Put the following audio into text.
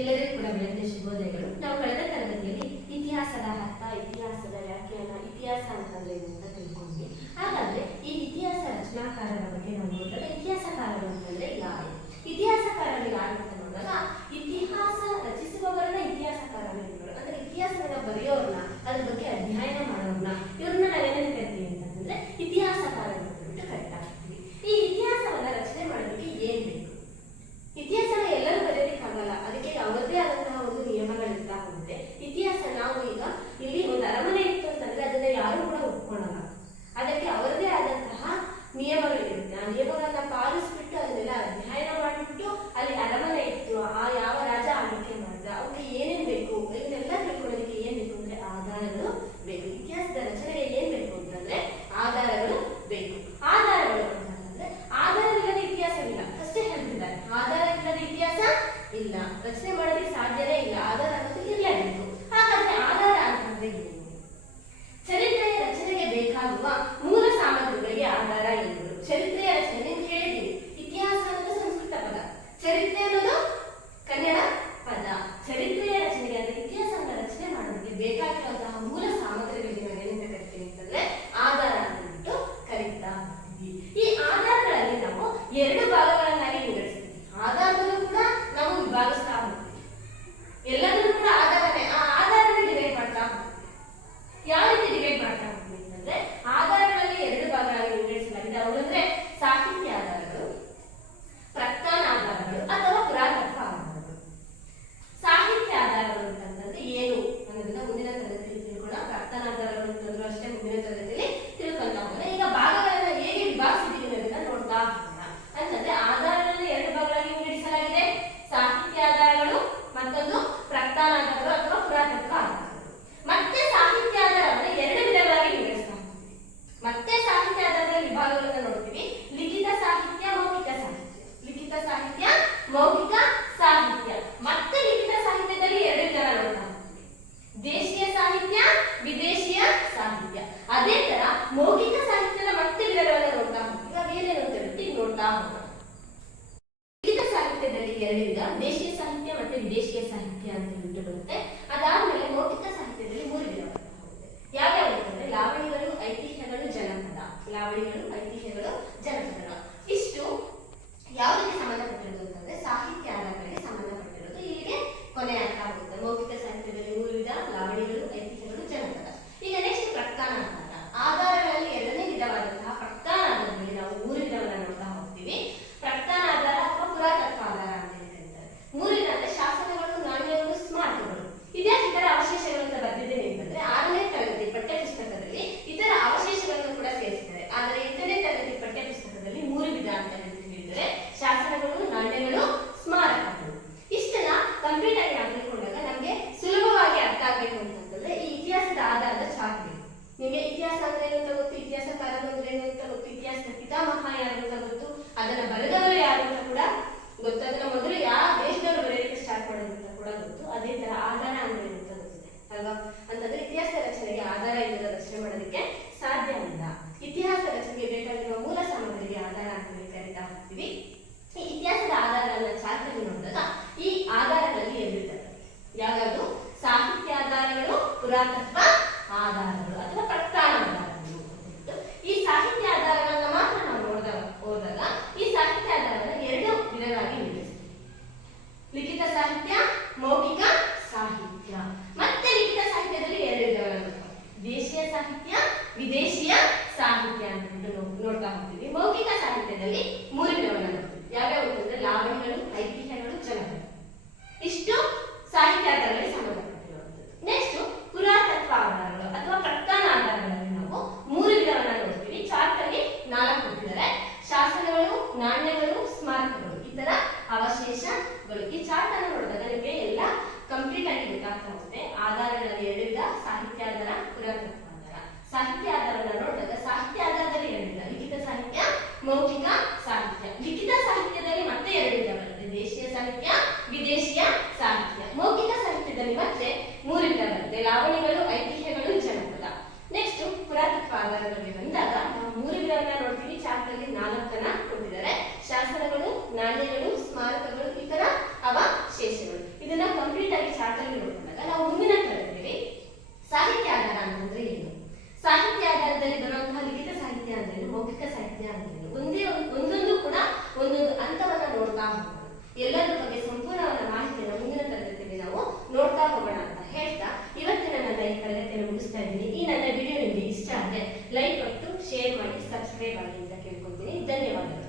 ಎಲ್ಲರಿಗೂ ಕೂಡ ಬೆಳಗ್ಗೆ ಶುಭೋದಯಗಳು. ನಾವು ಕಳೆದ ತರಗತಿಯಲ್ಲಿ ಇತಿಹಾಸದ ಅರ್ಥ, ಇತಿಹಾಸದ ವ್ಯಾಖ್ಯಾನ, ಇತಿಹಾಸ ಅಂತಂದ್ರೆ ಏನು ಅಂತ ತಿಳ್ಕೊಂಡ್ವಿ. ಹಾಗಾದ್ರೆ ಈ ಇತಿಹಾಸ ರಚನಾಕಾರರ ಬಗ್ಗೆ ನಾವು ನೋಡಿದಾಗ ಇತಿಹಾಸಕಾರರು ಅಂತಂದ್ರೆ ಯಾರು? ಇತಿಹಾಸಕಾರರು ಯಾರು ಅಂತ ನೋಡಿದಾಗ ಇತಿಹಾಸ ರಚಿಸುವವರನ್ನ ಇತಿಹಾಸಕಾರರು ಅಂದ್ರೆ ಇತಿಹಾಸವನ್ನ ಬರೆಯೋರ್ನ, ಅದ್ರ ಬಗ್ಗೆ ಅಧ್ಯಯನ ಮಾಡೋರ್ನ, ಇವ್ರನ್ನ Olimpiadas. ಮಾಡಲಿಕ್ಕೆ ಸಾಧ್ಯ ಇಲ್ಲ ಇತಿಹಾಸ ರಚನೆಗೆ ಬೇಕಾಗಿರುವ ಮೂಲ ಸಾಮಗ್ರಿಗೆ ಆಧಾರ ಅಂತ ಕರಿತಾ ಹೋಗ್ತೀವಿ. ಈ ಇತಿಹಾಸದ ಆಧಾರಗಳನ್ನ ಚಾರ್ಟಲ್ಲಿ ನೋಡಿದಾಗ ಈ ಆಧಾರಗಳಲ್ಲಿ ಎಲ್ಲಿರ್ತದೆ ಯಾವ್ಯಾವುದು? ಸಾಹಿತ್ಯ ಆಧಾರಗಳು ಪುರಾತತ್ವ lì ಅಂದ್ರೆ ಲಾವಣಿಗಳು ಐತಿಹ್ಯಗಳು, ಜನಪದ. ನೆಕ್ಸ್ಟ್ ಪುರಾತತ್ವ ಆಧಾರಗಳಿಗೆ ಬಂದಾಗ ನಾವು ಮೂರು ವಿಧವನ್ನ ನೋಡ್ತೀವಿ. ಚಾರ್ಟಲ್ಲಿ ನಾಲ್ಕನ್ನ ಕೊಟ್ಟಿದ್ದಾರೆ. ಶಾಸನಗಳು, ನಾಣ್ಯಗಳು, ಸ್ಮಾರಕಗಳು, ಇತರ ಅವಶೇಷಗಳು. ಇದನ್ನ ಕಂಪ್ಲೀಟ್ ಆಗಿ ಚಾರ್ಟ್ ಅಲ್ಲಿ ನೋಡಿದಾಗ ನಾವು ಮುಂದಿನ ಕಲಿತೀವಿ ಸಾಹಿತ್ಯ ಆಧಾರ ಅಂತಂದ್ರೆ ಏನು? ಸಾಹಿತ್ಯ ಆಧಾರದಲ್ಲಿ ಬರುವಂತಹ ಲಿಖಿತ ಸಾಹಿತ್ಯ ಅಂದ್ರೆ ಮೌಖಿಕ ಸಾಹಿತ್ಯ ಅಂದ್ರೇನು ಒಂದೇ ಒಂದೊಂದು ಕೂಡ ಒಂದೊಂದು ಹಂತವನ್ನ ನೋಡ್ತಾ ಹೋಗೋಣ. ಎಲ್ಲರ ಬಗ್ಗೆ ಸಂಪೂರ್ಣವಾದ ಮಾಹಿತಿಯನ್ನು ಮುಂದಿನ ತರಗತಿಯಲ್ಲಿ ನಾವು ನೋಡ್ತಾ ಹೋಗೋಣ ಈ ತರಗತಿಯನ್ನು ಮುಗಿಸ್ತಾ ಇದ್ದೀನಿ ಈ ನನ್ನ ವಿಡಿಯೋ ನಿಮಗೆ ಇಷ್ಟ ಆದರೆ ಲೈಕ್ ಕೊಟ್ಟು ಶೇರ್ ಮಾಡಿ ಸಬ್ಸ್ಕ್ರೈಬ್ ಮಾಡಿ ಅಂತ ಕೇಳ್ಕೊತೀನಿ ಧನ್ಯವಾದಗಳು.